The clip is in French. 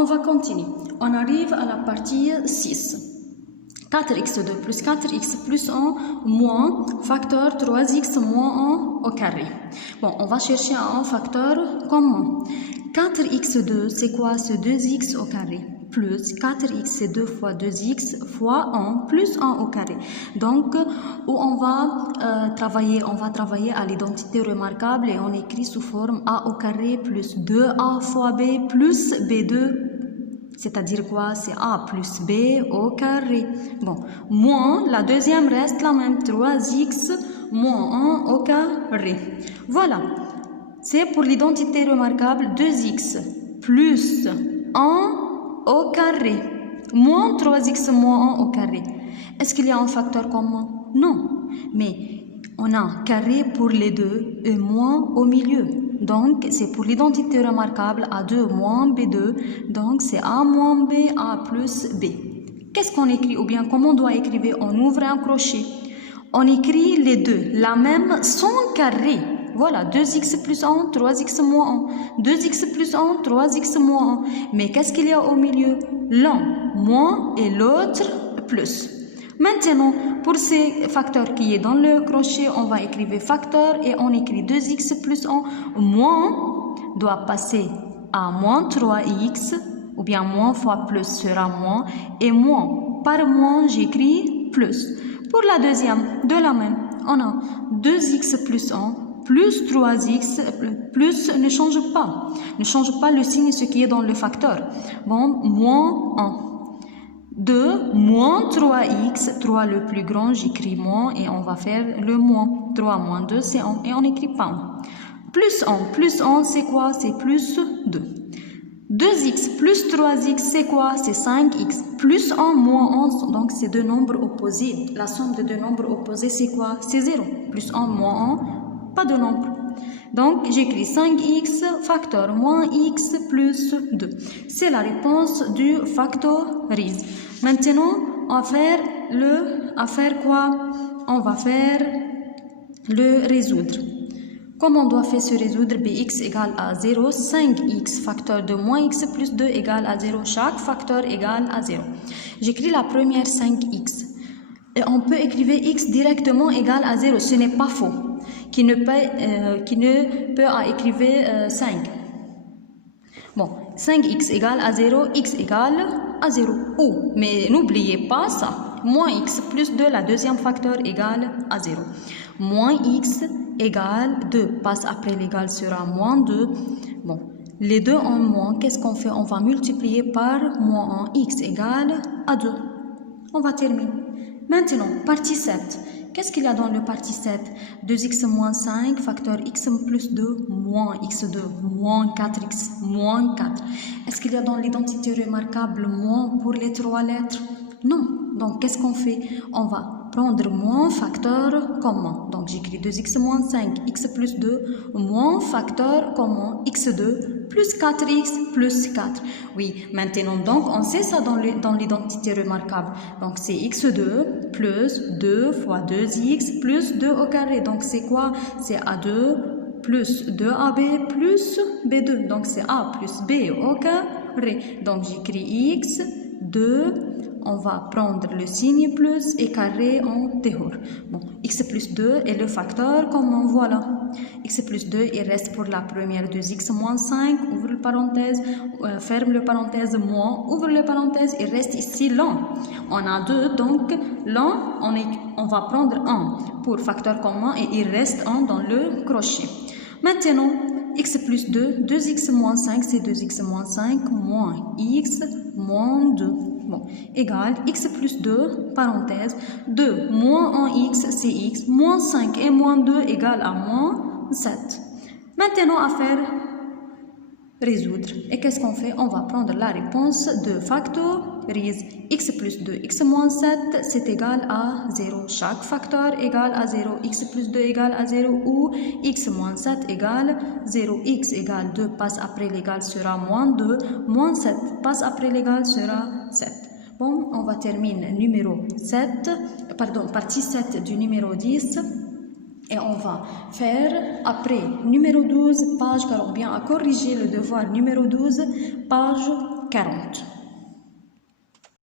On va continuer. On arrive à la partie 6. 4x2 plus 4x plus 1 moins facteur 3x moins 1 au carré. Bon, on va chercher un facteur commun. 4x2, c'est quoi? C'est 2x au carré. Plus 4x, c'est 2 fois 2x fois 1 plus 1 au carré. Donc, où on va travailler? On va travailler à l'identité remarquable et on écrit sous forme a au carré plus 2a fois b plus b2. C'est-à-dire quoi? C'est a plus b au carré. Bon, moins, la deuxième reste la même, 3x moins 1 au carré. Voilà, c'est pour l'identité remarquable 2x plus 1 au carré, moins 3x moins 1 au carré. Est-ce qu'il y a un facteur commun? Non, mais on a carré pour les deux et moins au milieu. Donc, c'est pour l'identité remarquable A2 moins B2. Donc, c'est A moins B, A plus B. Qu'est-ce qu'on écrit? Ou bien, comment on doit écrire? On ouvre un crochet. On écrit les deux, la même sans carré. Voilà, 2x plus 1, 3x moins 1. 2x plus 1, 3x moins 1. Mais qu'est-ce qu'il y a au milieu? L'un moins et l'autre plus. Maintenant, pour ces facteurs qui est dans le crochet, on va écrire facteur et on écrit 2x plus 1 moins doit passer à moins 3x ou bien moins fois plus sera moins et moins par moins j'écris plus. Pour la deuxième, de la même, on a 2x plus 1 plus 3x plus ne change pas le signe ce qui est dans le facteur. Bon, moins 1. 2 moins 3x, 3 le plus grand, j'écris moins et on va faire le moins. 3 moins 2, c'est 1 et on n'écrit pas 1. Plus 1, c'est quoi? C'est plus 2. 2x plus 3x, c'est quoi? C'est 5x. Plus 1 moins 1, donc c'est deux nombres opposés. La somme de deux nombres opposés, c'est quoi? C'est 0. Plus 1 moins 1, pas de nombre. Donc, j'écris 5x facteur moins x plus 2. C'est la réponse du factorise. Maintenant, on va faire On va faire le résoudre. Comment on doit faire ce résoudre? Bx égale à 0, 5x facteur de moins x plus 2 égale à 0. Chaque facteur égale à 0. J'écris la première 5x. Et on peut écrire x directement égal à 0. Ce n'est pas faux. Qui ne peut écrire 5. Bon, 5x égale à 0, x égale à 0. Ou, mais n'oubliez pas ça. Moins x plus 2, la deuxième facteur égale à 0. Moins x égale 2. Passe après l'égal sera moins 2. Bon, les deux en moins, qu'est-ce qu'on fait? On va multiplier par moins 1. X égale à 2. On va terminer. Maintenant, partie 7. Qu'est-ce qu'il y a dans le partie 7? 2x moins 5, facteur x plus 2, moins x2, moins 4x, moins 4. Est-ce qu'il y a dans l'identité remarquable moins pour les trois lettres? Non. Donc, qu'est-ce qu'on fait? On va prendre moins facteur commun. Donc, j'écris 2x moins 5, x plus 2, moins facteur commun, x2, plus 4x plus 4. Oui, maintenant, donc, on sait ça dans l'identité remarquable. Donc, c'est x2 plus 2 fois 2x plus 2 au carré. Donc, c'est quoi? C'est a2 plus 2ab plus b2. Donc, c'est a plus b au carré. Donc, j'écris x, 2, on va prendre le signe plus et carré en dehors. Bon, x plus 2 est le facteur commun, voilà. X plus 2, il reste pour la première 2x moins 5, ouvre le parenthèse, ferme le parenthèse, moins, ouvre le parenthèse, il reste ici l'un. On a 2, donc l'un, on va prendre 1 pour facteur commun et il reste 1 dans le crochet. Maintenant, x plus 2, 2x moins 5, c'est 2x moins 5, moins x moins 2. Bon, égal x plus 2, parenthèse, 2 moins 1x, c'est x, moins 5 et moins 2 égale à moins 7. Maintenant, à faire résoudre. Et qu'est-ce qu'on fait? On va prendre la réponse de factorise. X plus 2, x moins 7, c'est égal à 0. Chaque facteur égale à 0. X plus 2 égale à 0 ou x moins 7 égale 0. X égale 2 passe après l'égal sera moins 2. Moins 7 passe après l'égal sera 7. Bon, on va terminer partie 7 du numéro 10. Et on va faire après numéro 12, page, car on vient à corriger le devoir numéro 12, page 40.